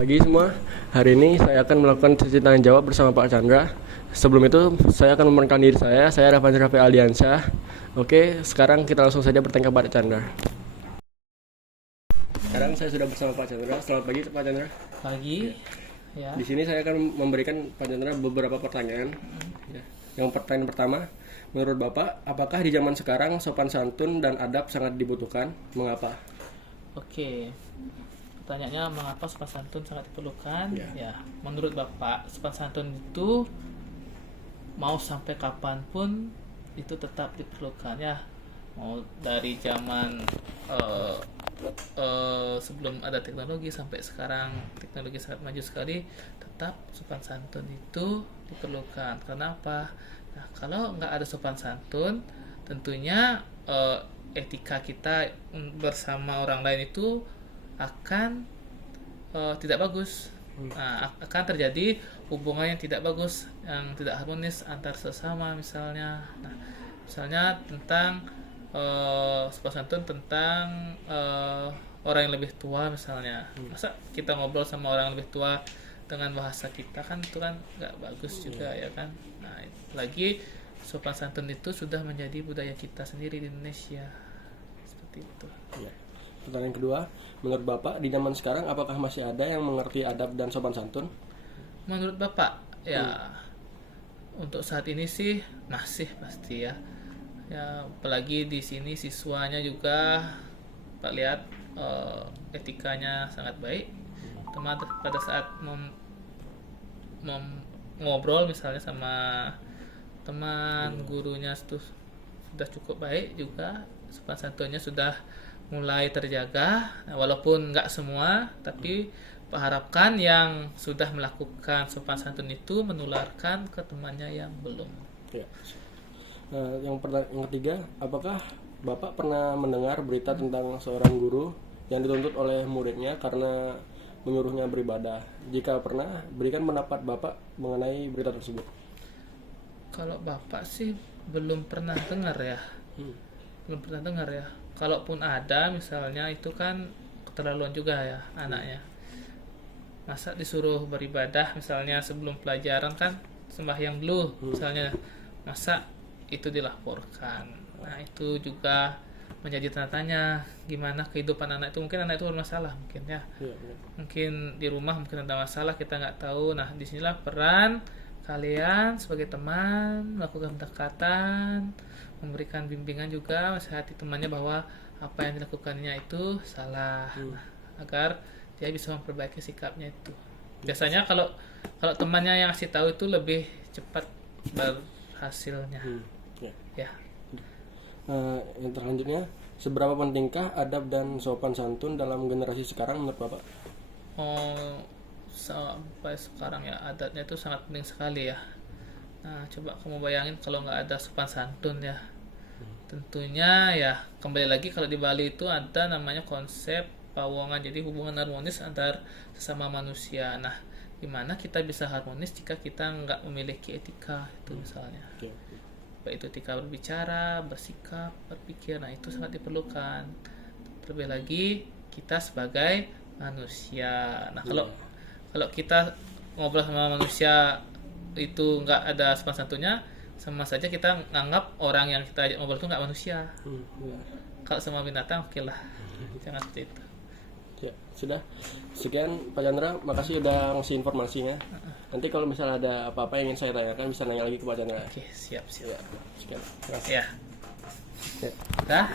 pagi semua. Hari ini saya akan melakukan sesi tanya jawab bersama Pak Chandra. Sebelum itu, saya akan memperkenalkan diri saya Rafael Rafi Aldiansyah. Oke, sekarang kita langsung saja bertanya kepada Pak Chandra. Sekarang saya sudah bersama Pak Chandra. Selamat pagi Pak Chandra. Pagi. Ya. Di sini saya akan memberikan Pak Chandra beberapa pertanyaan. Ya. Yang pertanyaan pertama, menurut Bapak, apakah di zaman sekarang sopan santun dan adab sangat dibutuhkan? Mengapa? Oke. Pertanyaannya mengapa sopan santun sangat diperlukan? Ya. Ya, menurut Bapak, sopan santun itu mau sampai kapanpun itu tetap diperlukan ya. Mau dari zaman sebelum ada teknologi sampai sekarang teknologi sangat maju sekali, tetap sopan santun itu diperlukan. Karena apa? Nah, kalau nggak ada sopan santun, tentunya etika kita bersama orang lain itu akan tidak bagus. Nah, akan terjadi hubungan yang tidak bagus, yang tidak harmonis antar sesama misalnya. Nah, misalnya tentang sopan santun tentang orang yang lebih tua misalnya. Masa kita ngobrol sama orang yang lebih tua dengan bahasa kita, kan itu kan nggak bagus juga ya kan. Nah, lagi sopan santun itu sudah menjadi budaya kita sendiri di Indonesia. Seperti itu. Ya. Pertanyaan kedua, menurut Bapak di zaman sekarang apakah masih ada yang mengerti adab dan sopan santun? Menurut Bapak, ya untuk saat ini sih masih pasti ya. Ya, apalagi di sini siswanya juga Pak lihat etikanya sangat baik. Teman pada saat ngobrol misalnya sama teman, gurunya itu sudah cukup baik juga, sopan santunnya sudah mulai terjaga. Nah, walaupun nggak semua, tapi Pak harapkan yang sudah melakukan sopan santun itu menularkan ke temannya yang belum. Ya. Yang ketiga, apakah Bapak pernah mendengar berita tentang seorang guru yang dituntut oleh muridnya karena menyuruhnya beribadah? Jika pernah, berikan pendapat Bapak mengenai berita tersebut. Kalau Bapak sih belum pernah dengar ya. Belum pernah dengar ya. Kalaupun ada misalnya, itu kan keterlaluan juga ya anaknya. Masa disuruh beribadah misalnya sebelum pelajaran, kan sembahyang dulu misalnya. Masa itu dilaporkan. Nah, itu juga menjadi tanda tanya gimana kehidupan anak itu. Mungkin anak itu bermasalah mungkin ya. Mungkin di rumah mungkin ada masalah, kita nggak tahu. Nah, disinilah peran kalian sebagai teman melakukan pendekatan, memberikan bimbingan juga, nasihati temannya bahwa apa yang dilakukannya itu salah. Nah, agar dia bisa memperbaiki sikapnya itu. Biasanya kalau temannya yang ngasih tahu itu lebih cepat berhasilnya. Ya. Yang selanjutnya, seberapa pentingkah adab dan sopan santun dalam generasi sekarang menurut Bapak? Sampai sekarang ya adatnya itu sangat penting sekali ya. Nah, coba kamu bayangin kalau nggak ada sopan santun ya. Tentunya ya kembali lagi, kalau di Bali itu ada namanya konsep pawongan, jadi hubungan harmonis antar sesama manusia. Nah, gimana kita bisa harmonis jika kita nggak memiliki etika itu misalnya. Baik itu etika berbicara, bersikap, berpikir. Nah, itu sangat diperlukan. Terlebih lagi kita sebagai manusia. Nah, kalau kita ngobrol sama manusia itu nggak ada sopan santunnya, sama saja kita nganggap orang yang kita ajak ngobrol itu nggak manusia. Kalau sama binatang, oke lah. Jangan seperti itu. Ya, sudah. Sekian Pak Chandra, makasih udah ngasih informasinya. Nanti kalau misalnya ada apa-apa yang ingin saya tanyakan, bisa nanya lagi ke Pak Chandra. Oke, siap. Ya, sekian. Ya. Ya. Dah.